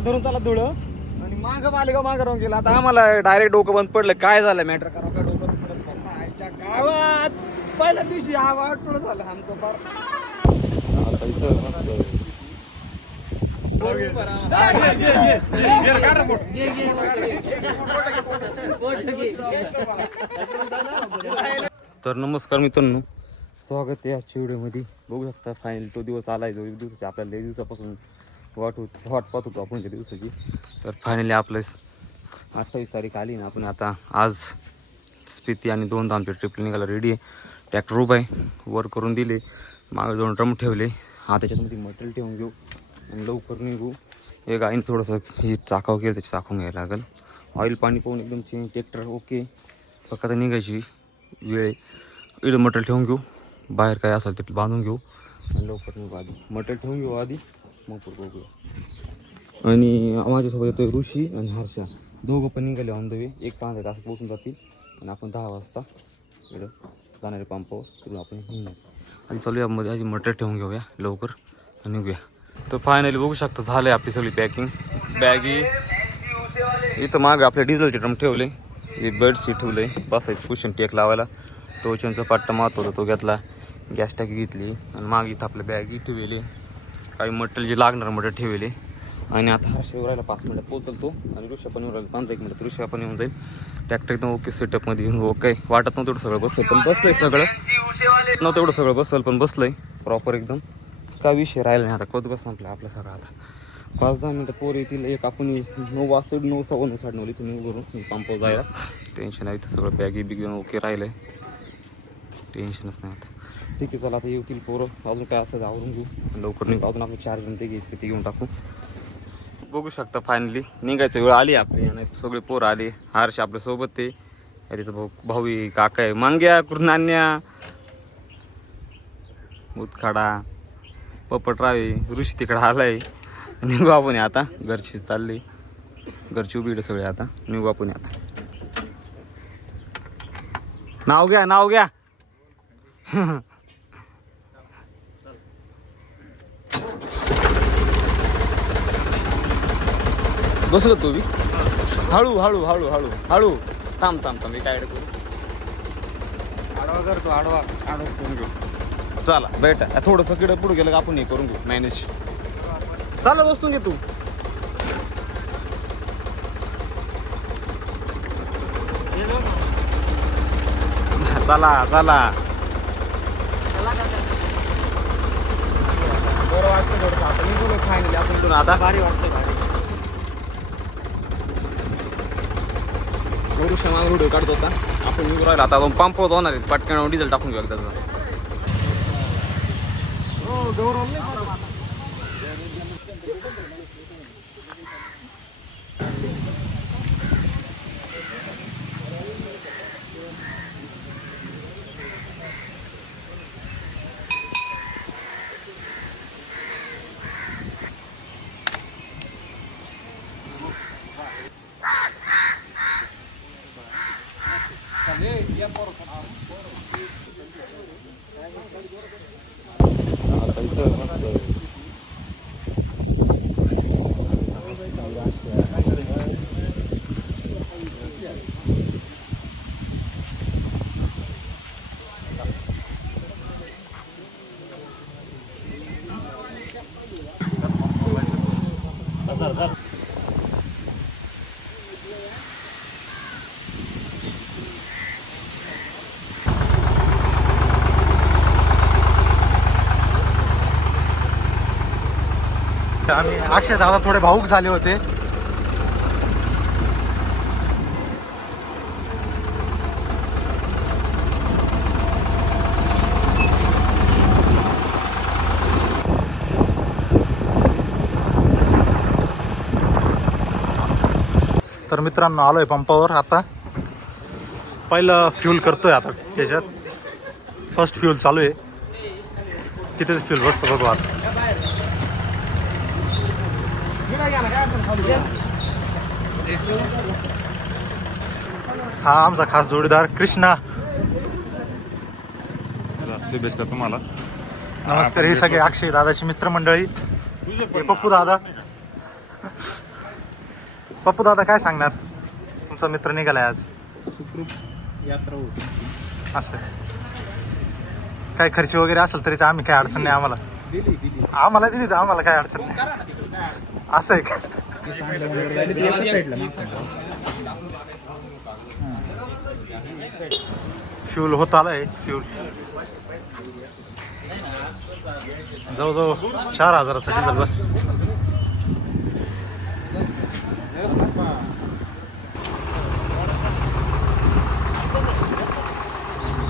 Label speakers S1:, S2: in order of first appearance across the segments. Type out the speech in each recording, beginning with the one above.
S1: धरून त्याला धुळ आणि माग मालेगाव माग राहून गेला. आता आम्हाला डायरेक्ट डोकं बंद पडलं. काय झालं? मॅटर करा. का डोकं बंद पडत नाही. आईच्या गावात पहिल्या दिवशी हा वाटोळ झालं आमचं फार. तर नमस्कार मित्रांनो. स्वागत आहे आजच्या व्हिडिओमध्ये बघू शकता फायनल तो दिवस आलाय. जो दिवसाची आपल्याला लई दिवसापासून वाट होत वाट पाहत होतो आपण त्या दिवसाची. तर फायनली आपलं अठ्ठावीस तारीख आली ना आपण आता आज स्पिती आणि दोन आमच्या ट्रिपला निघायला रेडी आहे. ट्रॅक्टर उभा आहे. वर करून दिले. मागे दोन ड्रम ठेवले. हा त्याच्यामध्ये मटेरियल ठेवून घेऊ आणि लवकर निघू. एक आईने थोडंसं ही चाकाव केलं त्याची चाकून घ्यायला लागेल. ऑइल पाणी पाहून एकदम चेंज ट्रॅक्टर ओके फक्त आता निघायची वेळ आहे. इकडं मटेरियल ठेवून घेऊ. बाहेर काय असेल ते बांधून घेऊ. आणि लवकर निघू आधी. मटेरियल ठेवून घेऊ आधी. मग बघूया. आणि माझ्यासोबत येतो ऋषी आणि हर्षा. दोघं पण निघाले ऑन द वे एक पाच तास पोहोचून जातील आणि आपण दहा वाजता इकडं जाणारे पंपावर तिकडून आपण निघणार. आणि चालूया मध्ये आधी मटर ठेवून घेऊया लवकर आणि निघूया. तर फायनली बघू शकता झालं आहे आपली सगळी पॅकिंग बॅगी इथं मागे आपले डिझेलचे ड्रम ठेवले. हे बेडशीट ठेवले बसायचं कुशन टेक लावायला. टोचनचा पट्टा मात होता तो घेतला. गॅस टाकी घेतली. आणि मागे इथं आपल्या बॅगी ठेवली काही मटेरियल जे लागणार मटेरियल ठेवले आणि आता हर्ष राहिला पाच मिनिटात पोचलतो आणि ऋषा पण येऊन राहिला पंधरा एक मिनिट. ऋषा पण येऊन जाईल. ट्रॅक्टर एकदम ओके सेटअपमध्ये ओके वाटत नव्हतं तेवढं सगळं बसलं पण बसलंय सगळं. नव्हतं तेवढं सगळं बसल पण बसलंय. प्रॉपर एकदम. काय विषय राहिला नाही आता. कौतुक बस संपला आपलं सगळं आता. पाच दहा मिनटं पोर येतील. एक आपण नऊ वाजता नऊ सव्वा नऊ साडे नऊ तुम्ही निघू करून पंपावर जायला. टेन्शन आहे इथं सगळं बॅगी बिग ओके राहिलंय टेन्शनच नाही आता ठीक आहे चला आता येतील पोरं. अजून काय असं आवरून घेऊ. लवकर निघू. अजून आपण चार जण ते घ्यायचे ते घेऊन टाकू. बघू शकता फायनली निघायचं वेळ आली आपली आणि सगळे पोरं आले. हर्ष आपल्यासोबत ते त्याचा भाऊ भाऊ काका आहे. मांग्या कृष्णान्या मुतखाडा पपटरावे ऋषी तिकडे आलाय. निघू आपण आता. घरची चालली. घरची उभी सगळे आता. निघू आपण आता. नाव घ्या नाव घ्या. बसू का तू बी. हळू हळू हळू हळू हळू. थांब थांब थांब मी काय करू आडवा करतो आडवा. आडवाच करून घेऊ. चला बेटा. थोडंसं किडं पुढे गेलं का आपण हे करून घेऊ मॅनेज चला बसून घे तू. चला चला. बरं वाटतं थोडंसं. आता निघून फायनली आपण तुला आता. भारी वाटतं भारी वरुषा माग व्हिडिओ काढत होता आपण निघून राहिला आता पंपावर जाणार आहे पटकन डिझेल टाकून घेऊ त्याचं
S2: आम्ही अक्षय दादा थोडे भाऊक झाले होते. तर मित्रांनो आलोय पंपावर आता. पहिलं फ्यूल करतोय आता याच्यात. फर्स्ट फ्यूल चालू आहे. कितीच फ्यूल बसतो बघू आता. हा आमचा खास जोडीदार कृष्णा.
S3: शुभेच्छा तुम्हाला.
S2: नमस्कार हे सगळे अक्षय दादाची मित्रमंडळी. पप्पू दादा. पप्पू दादा काय सांगणार? तुमचा मित्र निघालाय आज.
S3: सुखरूप यात्रा होती
S2: असं. काय खर्च वगैरे असेल तरी आम्ही काय अडचण नाही आम्हाला. आम्हाला दिली तर आम्हाला काय अडचण नाही. असं आहे का?
S3: नाही.
S2: फ्यूल होत आलाय फ्यूल जवळजवळ चार हजाराचा डिझेल बस.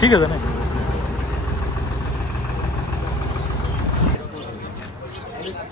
S2: ठीक आहे ना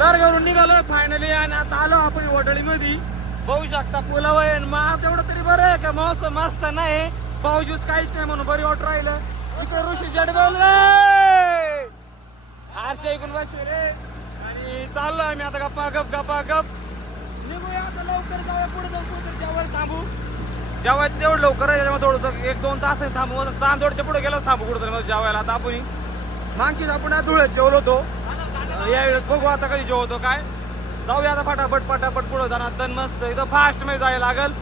S1: तर घरून निघालो फायनली आणि आता आलो आपण वडळीमध्ये. बघू शकता पुलाव आहे आज एवढं तरी बरं आहे का? मौसम मस्त नाही. पाऊस काहीच नाही म्हणून बरी वाट राहिलं. इकडे ऋषी जड बोलले आरशे ऐकून बसले रे. आणि चाललो आम्ही आता गप्पा गप गप्पा गप. निघूया आता लवकर जाऊया पुढे जाऊ पुढे जेवायला थांबू. जेवायचं तेवढं लवकर आहे, त्याच्यामुळे थोडंसं एक दोन तास आहे थांबू. चांदोडच्या पुढे गेलो थांबू कुठं जेवायला. आता आपण मागचीच आपण धुळ्यात जेवलो होतो. यावेळेस बघू आता कधी जेवतो काय. जाऊया आता फटाफट फटाफट पुढे जाणार. दन मस्त इथं फास्टमध्ये जायला लागल.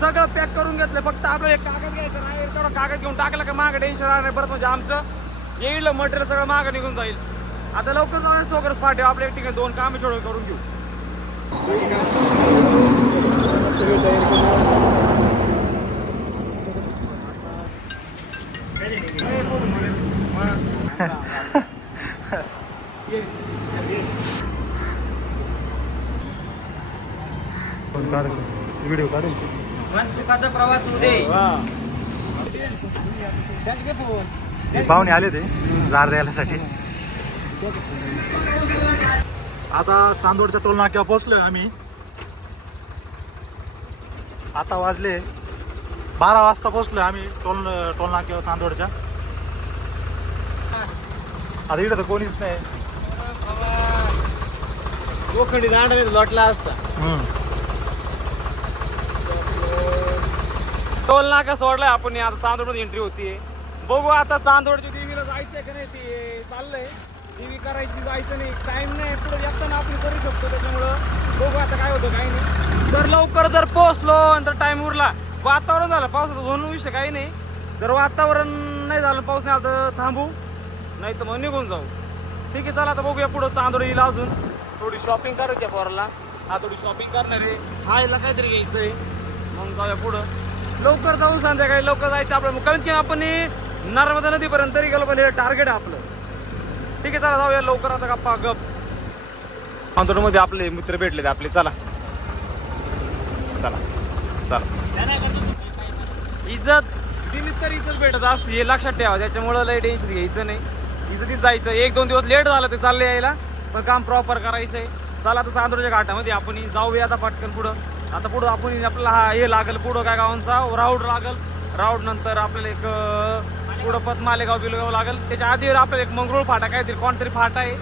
S1: सगळं पॅक करून घेतलं. फक्त आपलं एक कागद घ्यायचं नाही. तेवढं कागद घेऊन टाकलं का मागं टेन्शन राहणार नाही. परत म्हणजे आमचं येईल मटेरियल सगळं मागं निघून जाईल. आता लवकर जाऊया सोकर फाटे आपल्या एक ठिकाणी दोन कामे छोडून करून घेऊ.
S2: पाहुणे आले ते जार द्यायसाठी आता चांदोडच्या टोल नाक्यावर पोहोचलोय आम्ही. आता वाजले बारा वाजता पोहोचलोय आम्ही टोल टोल नाक्यावर चांदोडच्या आता इकडे तर कोणीच नाही.
S1: लोखंडी दांडा लोटला असता. टोल नाका सोडलाय आपण. आता चांदोडमध्ये एंट्री होतीये बघू आता चांदोडच्या देवीला जायचंय का नाही ते चाललंय. देवी करायची जायचं नाही. टाइम नाही. पुढे येताना आपण करू शकतो त्याच्यामुळं. बघू आता काय होतं काही नाही. जर लवकर जर पोहोचलो नंतर तर टाइम उरला वातावरण झालं. पावसाचं दोन विषय काही नाही. जर वातावरण नाही झालं पाऊस नाही आला तर थांबू. नाही तर मग निघून जाऊ. ठीक आहे चला आता बघूया पुढं चांदोड येईल अजून. थोडी शॉपिंग करायची आहे पोराला. हा थोडी शॉपिंग करणार आहे. हा याला काहीतरी घ्यायचंय. मग जाऊया पुढं. लवकर जाऊन संध्याकाळी लवकर जायचं आपलं. कमीत कमी आपण नर्मदा नदीपर्यंत तरी गेलो पण हे टार्गेट आहे आपलं. ठीक आहे चला जाऊया लवकर आता गप्पा गप. मध्ये आपले मित्र भेटले आपले चला. चला चला. इज्जत दिली तर इज्जत भेटत असते हे लक्षात ठेवा त्याच्यामुळं लय टेन्शन घ्यायचं नाही. इज्जतीत जायचं एक दोन दिवस लेट झालं ते चालले यायला पण काम प्रॉपर करायचंय. चला आता चांदोरच्या घाटामध्ये आपण जाऊया आता पटकन पुढं. आता पुढं आपण आपला हा हे लागल पुढं काय गावांचा? राऊड लागल. राऊड नंतर आपल्याला एक पुढं पत मालेगाव बिलगाव लागल. त्याच्या आधी आपल्याला एक मंगरुळ फाटा काहीतरी कोणतरी फाटा आहे.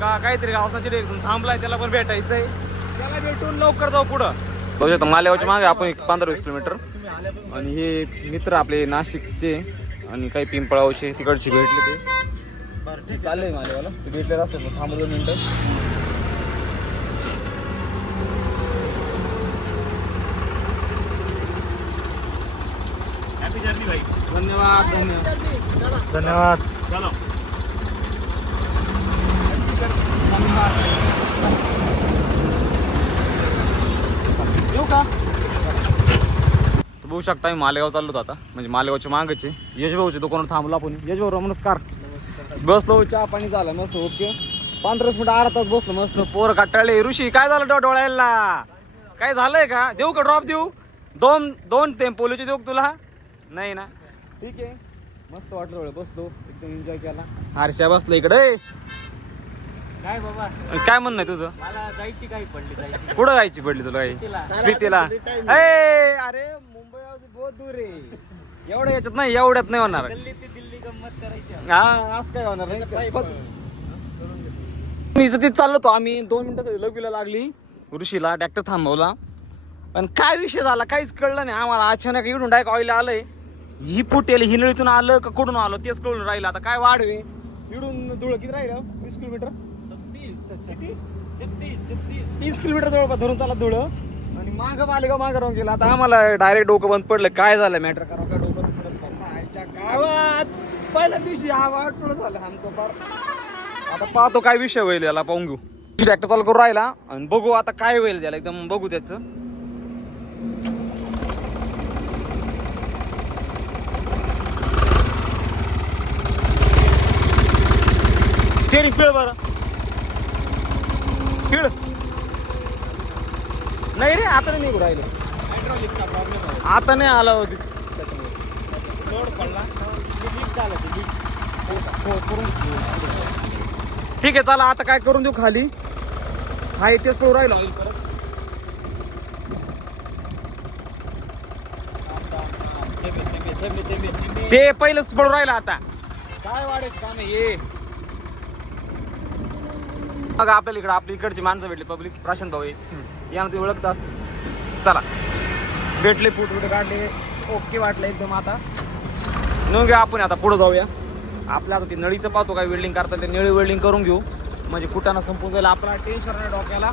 S1: का काहीतरी गावाचा तिथे एकदम थांबलाय त्याला पण भेटायचंय. त्याला भेटून लवकर जाऊ पुढं. बघू शकतो मालेगावच्या मागे आपण एक पंधरा वीस किलोमीटर. आणि हे मित्र आपले नाशिकचे आणि काही पिंपळावचे तिकडचे भेटले ते. बरं ठीक चाललंय मालेगावला. ते भेटले असतात थांबू दोन मिनिटं. धन्यवाद धन्यवाद.
S2: धन्यवाद.
S1: येऊ का? बघू शकता मी मालेगाव चाललो होतो आता. म्हणजे मालेगावच्या मागचे यशभाऊचे दुकानावर थांबलो आपण. यशभाऊ नमस्कार. बसलो चहा पाणी झालं मस्त ओके. पंधरा मिनिट अर्धा तास बसलो मस्त. पोर काटाळले ऋषी काय झालं डो डोळ्याला? काय झालंय का? देऊ का ड्रॉप देऊ? दोन दोन टेम्पोलोचे देऊ का तुला? नाही ना? ठीक आहे. मस्त वाटलं डोळे बसलो. एकदम एन्जॉय केला. हर्षा बसलो इकडे
S3: काय बाबा?
S1: काय म्हणणं आहे तुझं?
S3: मला जायची काही पडली जायची
S1: कुठं जायची पडली तुला काही
S3: स्पितीला.
S1: स्मितीला. ए, अरे मुंबई बहुत दूर आहे. एवढ्या याच्यात नाही एवढ्यात नाही होणार.
S3: दिल्ली ते दिल्ली गंमत करायची
S1: हा असं काय होणार नाही. मी तिथं चाललो होतो आम्ही. दोन मिनिटं लगीला लागली. ऋषीला ट्रॅक्टर थांबवला. पण काय विषय झाला काहीच कळलं नाही. आम्हाला अचानक इकडून डायरेक्ट ऑइल आलंय. ही फुटेल हिनळीतून आलं का कुठून आलं? तेच कळून राहिलं. आता काय वाढवे इकडून धुळ किती राहिलं? वीस किलोमीटर? तीस किलोमीटर जवळपास धरून चालत धुळ. आणि मागं का मागं राहून गेलं. आता आम्हाला डायरेक्ट डोकं बंद पडलं. काय झालं? मॅटर करावं का डोकं बंद. आईच्या गावात पहिल्या दिवशी हा वाटलं झालं आमचं फार. आता पाहतो काय विषय होईल याला. पाहून घेऊ. ट्रॅक्टर चालू करून राहिला. आणि बघू आता काय होईल त्याला. एकदम बघू त्याचं. स्टेरिंग पिळ बरं. पिळ नाही रे आता नाही निघू राहिले.
S3: हायड्रॉलिकचा प्रॉब्लेम आहे
S1: आता नाही आलं होती
S3: लोड पडला लीक झालं ते लीक
S1: ठीक आहे चला आता काय करून देऊ खाली? हा इथेच पळू राहिलो. ऑइल परत ते पहिलंच पळू राहिलं आता. काय वाढेल काम नाही ये बघा आपल्याला इकडं आपली इकडची माणसं भेटली पब्लिक प्राशन भाऊ यानं ते ओळखत असत चला. भेटले फूट फुट काढले. ओके वाटलं एकदम आता. न घेऊ आपण आता पुढं जाऊया. आपल्या आता ती नळीचं पाहतो काय वेल्डिंग करता ते. नळी वेल्डिंग करून घेऊ. म्हणजे कुटानं संपून जाईल. आपला टेन्शन नाही डोक्याला.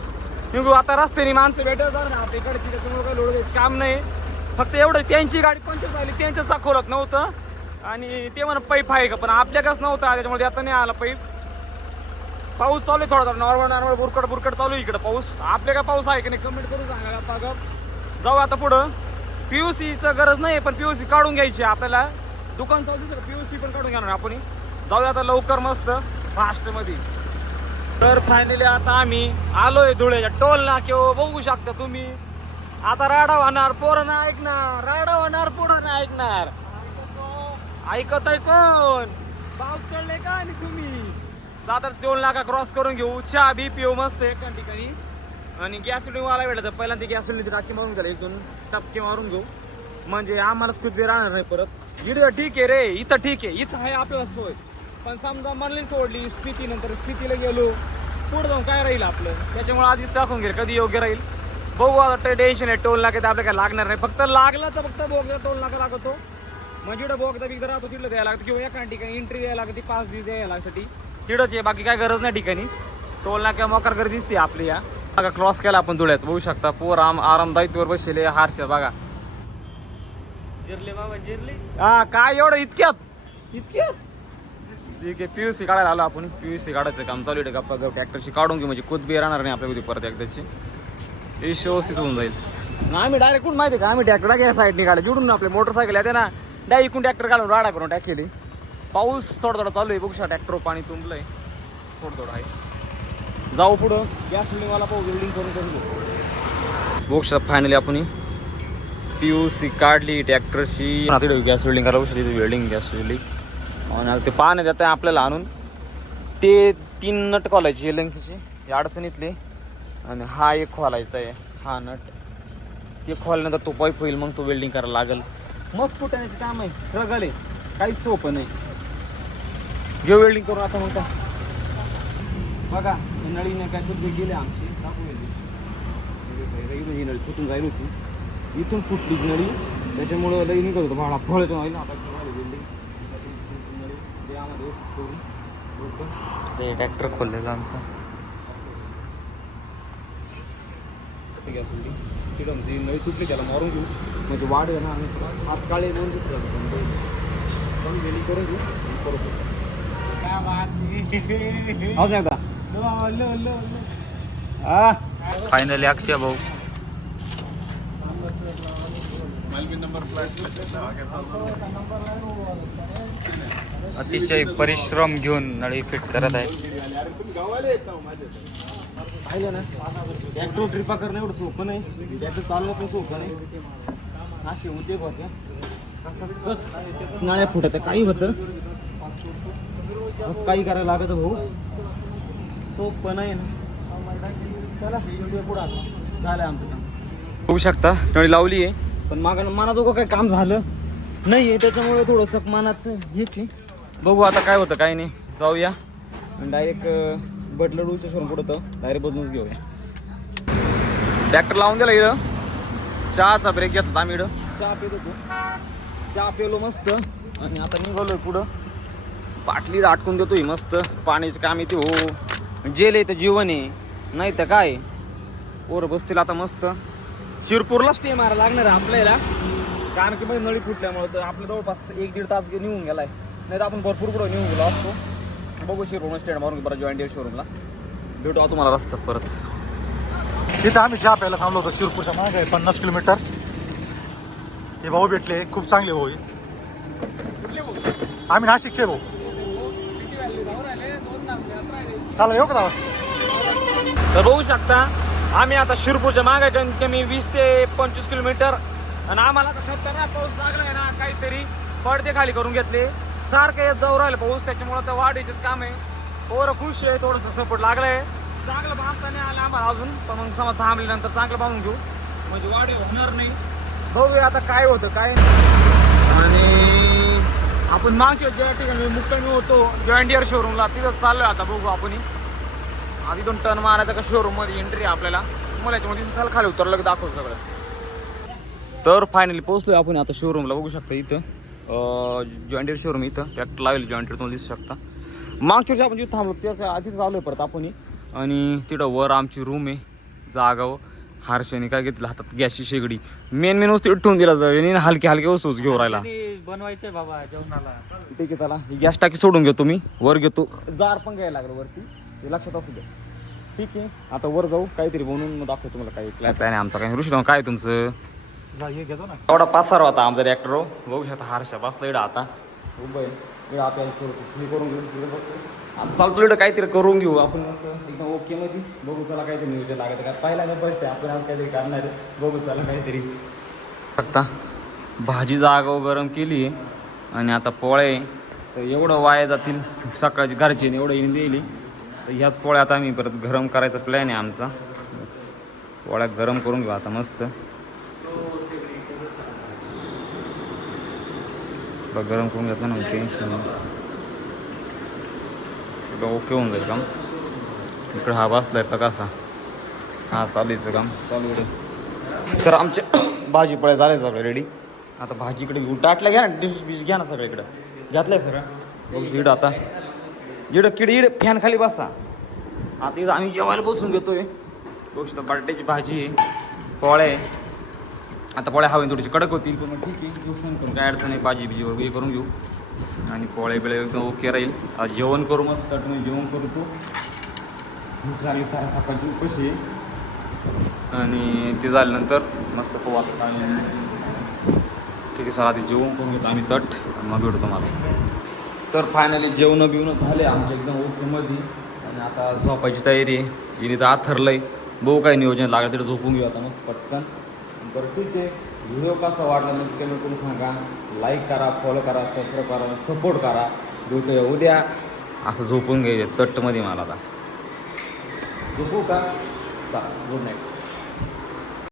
S1: निघू आता रस्त्याने माणसं भेटत ना आपल्या इकडची त्याच्यामुळे लोड काम नाही. फक्त एवढं त्यांची गाडी पंचर झाली. त्यांच्याच दाखवलं नव्हतं आणि ते म्हणा पाईप आहे का? पण आपल्याकच नव्हता. त्याच्यामुळे आता नाही आला पाईप पाऊस चालू आहे थोडा नॉर्मल नॉर्मल बुरकट बुरकट चालू आहे इकडं पाऊस. आपल्या का पाऊस आहे की नाही? कमेंट करून सांगा पागा जाऊ आता पुढं. पीयूसीचं गरज नाही पण पीयूसी काढून घ्यायची आपल्याला. दुकान चालू दिसतं पीयूसी पण काढून घेणार आपण. जाऊया आता लवकर मस्त फास्टमध्ये तर फायनली आता आम्ही आलोय धुळ्याच्या टोल ना किंवा बघू शकता तुम्ही. आता राडा होणार पोरं ना ऐकणार. राडा होणार पोरं ना ऐकणार. ऐकत आहे कोण? पाऊस चढले का आणि तुम्ही? आता टोल नाका क्रॉस करून घेऊ. चहा बी पिऊ मस्त एका ठिकाणी. आणि गॅस वाला भेटत पहिल्यांदा गॅस टाकी मारून घ्यायला एक दोन टपके मारून घेऊ. म्हणजे आम्हालाच कुठे राहणार नाही परत. इथं ठीक आहे रे. इथं ठीक आहे. इथं आहे आपल्याला सोय. पण समजा मनली सोडली स्थिती नंतर स्थितीला गेलो पुढे जाऊन काय राहील आपलं? त्याच्यामुळे आधीच दाखवून घेईल कधी योग्य राहील. बघू आता टेन्शन आहे. टोल नाका ते आपल्या काय लागणार नाही. फक्त लागला तर फक्त बोगदा टोल नाका लागतो. म्हणजे बोगदा बिगदा राहतो तिथलं द्यायला लागतं. किंवा एका ठिकाणी एंट्री द्यायला लागते पाच दिवस द्यायला लागते. तिकडंच आहे बाकी काय गरज नाही ठिकाणी. टोल नाक्या मोकार गर्दी दिसते आपली या बघा क्रॉस केला आपण धुळ्याचं बघू शकता पोर आम आरामदायीवर बसलेले हारशे बघा.
S3: जिरले बाबा जिरले.
S1: हा काय एवढं इतक्यात? इतक्यात? ठीक आहे पीयूसी काढायला आलो आपण. पीयूसी काढायचं काम चालू आहे गप्पा गप ट्रॅक्टरची काढून घेऊ म्हणजे कुत बी राहणार नाही आपल्या कधी परत एकदाची हे व्यवस्थित होऊन जाईल. आम्ही डायरेक्ट कुठून माहिती आहे का? आम्ही ट्रॅक्टर या साईडने काढले. जिडून आपले मोटरसायकल येते ना डाय इकून ट्रॅक्टर काढून राडा करून टाकली. पाऊस थोडा थोडा चालू आहे. बघू शकता ट्रॅक्टर पाणी आहे थोडं थोडं आहे. जाऊ पुढं. गॅस वाला पाहू वेल्डिंग करून करून बघू शकता फायनली आपण पी यू सी काढली ट्रॅक्टरची आता गॅस वेल्डिंग करायला शकते वेल्डिंग गॅस वेल्डिंग आणि ते पाहण्यात येतं आपल्याला आणून. ते तीन नट खोलायचे लंकीचे. या अडचणीतले. आणि हा एक खोलायचा आहे. हा नट. ते खोलल्यानंतर तो पाईप होईल मग तो वेल्डिंग करायला लागेल. मस्त कुटाण्याचे काम आहे. स्ट्रगल आहे काही सोपं नाही. घेऊ वेल्डिंग करून आता काय. बघा ही नळीने काय तुझे गेले आमची. इथून ही नळी फुटून जाईल होती. इथून फुटली नळी. त्याच्यामुळं लई निघत होतं. भाडा फळतो होईल आता बिल्डिंग ते आम्हाला व्यवस्थित करून. बरोबर.
S4: ते ट्रॅक्टर खोललेला आमचा.
S1: तिथं म्हणजे नळी तुटली त्याला मारून घेऊ. म्हणजे वाढ आहे ना आणि हात काळे दोन दुसरं. पण वेली करून घेऊ येऊ. अजून एकदा आ
S4: फायनली अक्षय भाऊ. अतिशय परिश्रम घेऊन नळी फिट करत आहे.
S1: पाहिलं ना? ट्रॅक्टर ट्रिपा करणं एवढं सोपं नाही. ट्रॅक्टर चालवणं पण सोपं नाही. असे उद्योग होते. नाळ्या फुटत काही होतं असं काही करायला लागत भाऊ. टोप पण आहे ना. चला व्हिडिओ पुढं आता. झालं आमचं काम. बघू शकता नळी लावली आहे. पण मागा मनाजोगं काही काम झालं नाही आहे त्याच्यामुळे थोडंसं मनात हेच आहे. बघू आता काय होतं काय नाही. जाऊया. डायरेक्ट बटलं डूचं शोरूम कुठं होतं डायरेक्ट बदलूनच घेऊया. ट्रॅक्टर लावून दिला इकडं. चहाचा ब्रेक घेतात आम्ही इकडं. चहा पित होतो चहा पिलो मस्त. आणि आता निघालोय पुढं. बाटली देतो ही मस्त. पाण्याचं काम येते हो. जेल आहे तर जीवन आहे नाही तर काय? ओर बसतील आता मस्त. शिरपूरला स्टे मारा लागणार आहे आपल्याला. कारण की म्हणजे नळी फुटल्यामुळे तर आपल्या जवळपास एक दीड तास निघून गेलाय. नाही तर आपण भरपूर कुठं निघून गेलो असतो. बघू शिरपूर स्टँड मारून बरं जॉईंट शोरूमला भेटू आता तुम्हाला रस्त्यात परत.
S2: तिथं आम्ही चहा प्यायला थांबलो होतो शिरपूरच्या मागे आहे पन्नास किलोमीटर. हे भाऊ भेटले खूप चांगले भाऊ आम्ही नाशिकचे भाऊ. चला येऊ का दावा
S1: तर बघू शकता आम्ही आता शिरपूरच्या मागे कमीत कमी वीस ते पंचवीस किलोमीटर. आणि आम्हाला आता खतरनाक पाऊस लागलाय ना काहीतरी पडदे खाली करून घेतले. सारखं येत जाऊ राहिलं पाऊस त्याच्यामुळे तर वाढीचेच काम आहे. पोरं खुश आहे थोडंसं सपोर्ट लागलाय. चांगलं बांधताना आलं आम्हाला अजून पण मग समज थांबल्यानंतर चांगलं बांधून घेऊ. म्हणजे वाढी होणार नाही. बघूया आता काय होतं काय आणि आपण मागच्या ज्या ठिकाणी मुक्कामी होतो जॉइंटियर शोरूमला तिथं चाललोय आता बघू आपण आधी दोन टर्न मारायचा का शोरूममध्ये एंट्री आपल्याला. मला याच्यामध्ये खाली खाली उतरलं की सगळं. तर फायनली पोहोचलोय आपण आता शोरूमला बघू शकता इथं. जॉइंटियर शोरूम इथं ट्रॅक्टर लावेल जॉईंटेड तुम्हाला दिसू शकता. मागच्या वर्षी आपण जिथं थांबलो त्याच आधीच चालू आहे परत आपण आणि तिथं वर आमची रूम आहे जागावं हारशाने काय घेतलं? हातात गॅसची शेगडी. मेन मेन वस्तू ठेवून दिला जाईल हलके हलके वस्तूच घेऊन राहिला.
S3: बनवायचंय बाबा जेवणाला.
S1: ठीक आहे चला. ही गॅस टाकी सोडून घेतो मी. वर घेतो. जार पण घ्यायला लागलं वरती. हे लक्षात असू द्या. ठीक आहे. आता वर जाऊ. काहीतरी बनवून मग दाखवतो तुम्हाला काही प्लॅन आहे. आमचा काही ऋषी काय तुमचं?
S2: हे घेतो ना.
S1: एवढा पासार होता आमचा रॅक्टर बघू शकता हारशा बसला इकडं आता. उभं आहे. आपल्याला थोडंसं हे करून बसतो आता चालतो इकडं काहीतरी करून घेऊ आपण. मस्त एकदम ओके मध्ये. बघू चला काहीतरी नियोजन लागत काय पहिला नाही बसते आपण आज काहीतरी करणार आहे. बघू चला काहीतरी. आता भाजी जागा गरम केली आहे आणि आता पोळे तर एवढं वाया जातील. सकाळची घरची एवढं येऊन दिली. तर ह्याच पोळ्या आता आम्ही परत गरम करायचा प्लॅन आहे आमचा. पोळ्या गरम करून घेऊ आता मस्त. थोडं गरम करून घेतलं ना टेन्शन नाही. ओके होऊन जाईल काम. इकडं हा बसलाय का कसा हा चालायचं काम. चालू आहे. तर आमचे भाजीपोळ्या झाले सगळे रेडी आता भाजीकडे घेऊन टाटल्या घ्या ना डिश बिश घ्या ना सगळं इकडं. घातलंय सगळं. बघू इडं आता. इडं किड इड फॅन खाली बसा. आता इथं आम्ही जेवायला बसून घेतोय. बघू शकता बटाट्याची भाजी आहे पोळे आता पोळ्या हवे थोडीशी कडक होतील. पण मग ठीक आहे नुकसान सण करून काय अडचण नाही भाजी बिजी वगैरे करून घेऊ. आणि पोळ्या बिळे एकदम ओके राहील. जेवण करू मग तटमध्ये जेवण करू तो. भूक लागली सारा सकाळची उपशी आणि ते झाल्यानंतर मस्त पोहा ठीक आहे सर आधी जेवण करून घेतो आम्ही तट. आणि मग भेटतो मला तर फायनली जेवणं बिवणं झाले आमच्या एकदम ओकेमध्ये आणि आता झोपायची तयारी आहे. हिने तर आथरलंय. बघू काय नियोजन लागलं तिथे झोपून घेऊ आता मस्त पटकन. बरं ठीक आहे. व्हिडिओ कसा वाटला नक्की कमेंट करून सांगा. लाईक करा फॉलो करा सबस्क्राईब करा सपोर्ट करा. भेटूया उद्या. असं झोपून घ्यायचं तट्टमध्ये मला आता. झोपू का? चला गुड नाईट